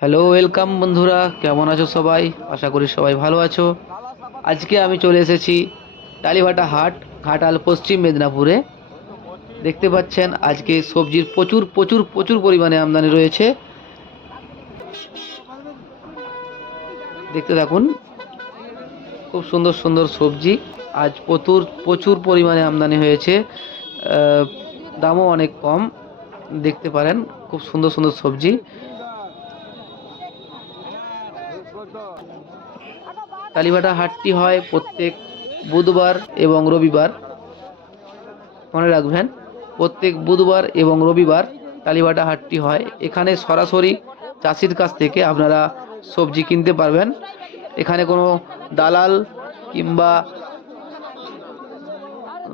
Hello welcome বন্ধুরা, কেমন আছো সবাই? আশা করি সবাই ভালো আছো। আজকে আমি চলে এসেছি টালিভাটা হাট, ঘাটাল, পশ্চিম মেদিনীপুরে। দেখতে পাচ্ছেন আজকে সবজির প্রচুর প্রচুর প্রচুর পরিমাণে আমদানি রয়েছে। দেখতে থাকুন, খুব সুন্দর সুন্দর সবজি। আজ প্রচুর প্রচুর পরিমাণে আমদানি হয়েছে। দামও অনেক কম। দেখতে পারেন খুব সুন্দর সুন্দর সবজি। কালীবাটা হাটটি হয় প্রত্যেক বুধবার এবং রবিবার। মনে রাখবেন, প্রত্যেক বুধবার এবং রবিবার কালীবাটা হাটটি হয়। এখানে সরাসরি চাষির কাছ থেকে আপনারা সবজি কিনতে পারবেন। এখানে কোনো দালাল কিংবা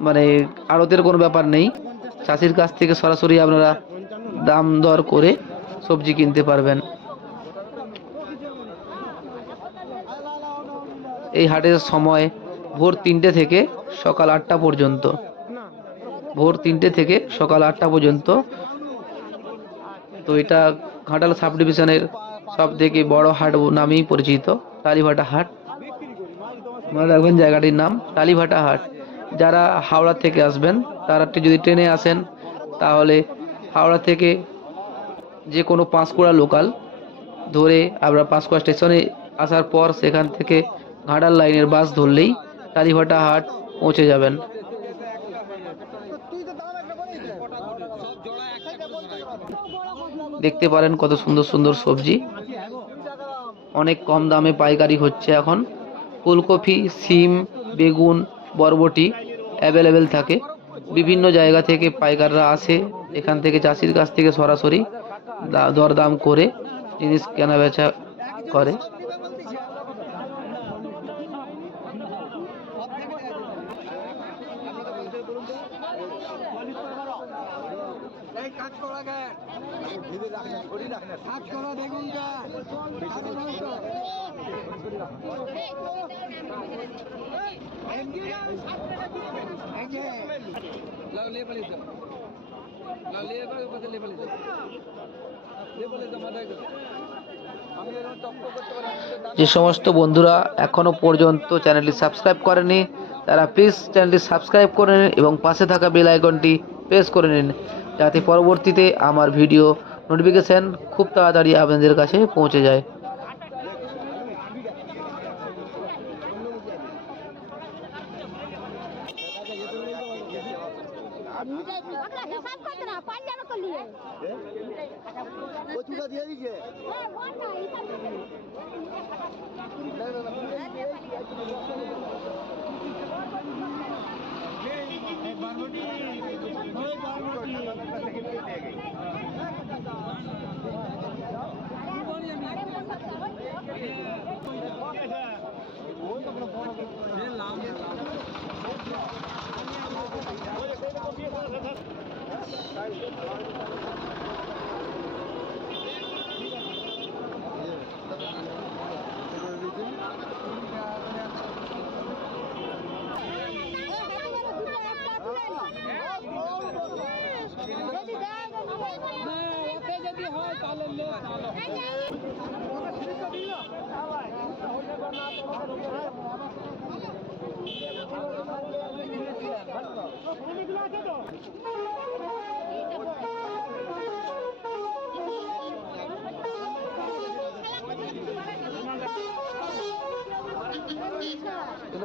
মানে আড়তের কোনো ব্যাপার নেই। চাষির কাছ থেকে সরাসরি আপনারা দাম দর করে সবজি কিনতে পারবেন। এই হাটের সময় ভোর 3টে থেকে সকাল 8টা পর্যন্ত। ভোর 3টে থেকে সকাল 8টা পর্যন্ত। তো এটা ঘাটাল সাব ডিভিশনের সব থেকে বড় হাট নামেই পরিচিত, টালিভাটা হাট। মনে রাখবেন জায়গাটির নাম টালিভাটা হাট। যারা হাওড়া থেকে আসবেন, তারা যদি ট্রেনে আসেন তাহলে হাওড়া থেকে যে কোনো পাঁশকুড়া লোকাল ধরে আপনারা পাঁশকুড়া স্টেশনে আসার পর সেখান থেকে ঘাটাল লাইনের বাস ধরলেই টালিভাটা হাট পৌঁছে যাবেন। দেখতে পারেন কত সুন্দর সুন্দর সবজি, অনেক কম দামে পাইকারি হচ্ছে এখন। ফুলকপি, সিম, বেগুন, বরবটি অ্যাভেলেবেল থাকে। বিভিন্ন জায়গা থেকে পাইকাররা আসে, এখান থেকে চাষির কাছ থেকে সরাসরি দরদাম করে জিনিস কেনা বেচা করে। যে সমস্ত বন্ধুরা এখনো পর্যন্ত চ্যানেলটি সাবস্ক্রাইব করেনি, তারা প্লিজ চ্যানেলটি সাবস্ক্রাইব করে নিন এবং পাশে থাকা বেল আইকনটি প্রেস করে নিন, যাতে পরবর্তীতে আমার ভিডিও নোটিফিকেশন খুব তাড়াতাড়ি আপনাদের কাছে পৌঁছে যায়।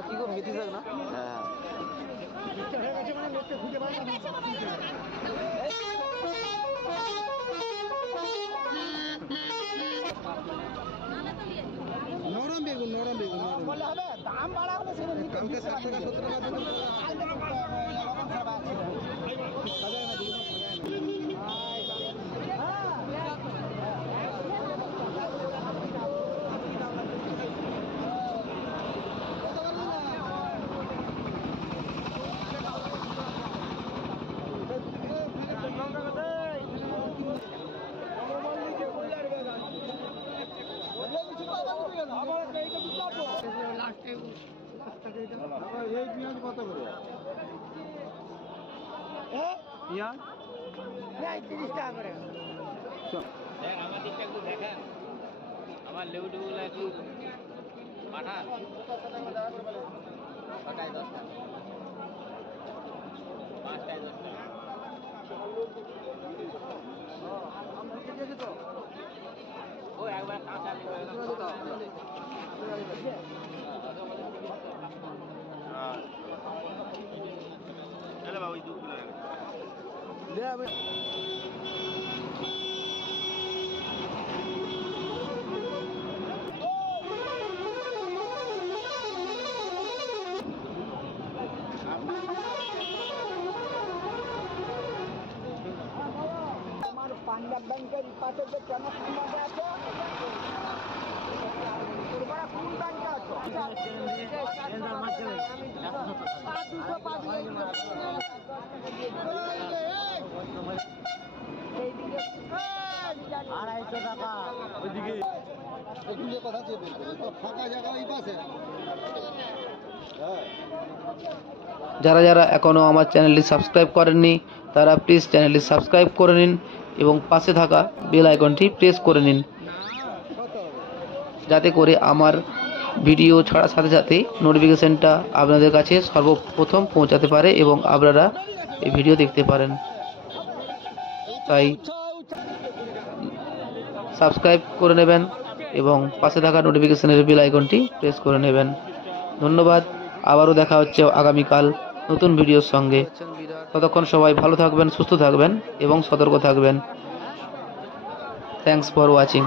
কি গো, মেথি শাক না? হ্যাঁ, নরম বেগুন, নরম বেগুন বললে হবে। দাম বাড়া হলে সেটা কালকে 60 টাকা 70 টাকা কত করে? পেঁয়াজ 30 টাকা করে। আমার দিকটা একটু দেখেন। আমার লেবু টেবুগুলো একটু পাঠান। ছটায় 10টা, 5টায় 10টা। ও একবার কাঁচা চলে বাবু 2 কিলো পাঞ্জাব ব্যাংকের পাশে যে জনসংখ্যা আছে তোমরা কোন ব্যাংকে আছো? আড়াইশো টাকা ওইদিকে কথা চেপে ফাঁকা জায়গা ওই পাশে। যারা যারা এখনও আমার চ্যানেলটি সাবস্ক্রাইব করেননি তারা প্লিজ চ্যানেলটি সাবস্ক্রাইব করে নিন এবং পাশে থাকা বেল আইকনটি প্রেস করে নিন, যাতে করে আমার ভিডিও ছাড়ার সাথে সাথে নোটিফিকেশনটা আপনাদের কাছে সর্বপ্রথম পৌঁছাতে পারে এবং আপনারা এই ভিডিও দেখতে পারেন। তাই সাবস্ক্রাইব করে নেবেন এবং পাশে থাকা নোটিফিকেশনের বেল আইকনটি প্রেস করে নেবেন। ধন্যবাদ। আবারও দেখা হচ্ছে আগামীকাল নতুন ভিডিওর সঙ্গে। ততক্ষণ সবাই ভালো থাকবেন, সুস্থ থাকবেন এবং সতর্ক থাকবেন। Thanks for watching.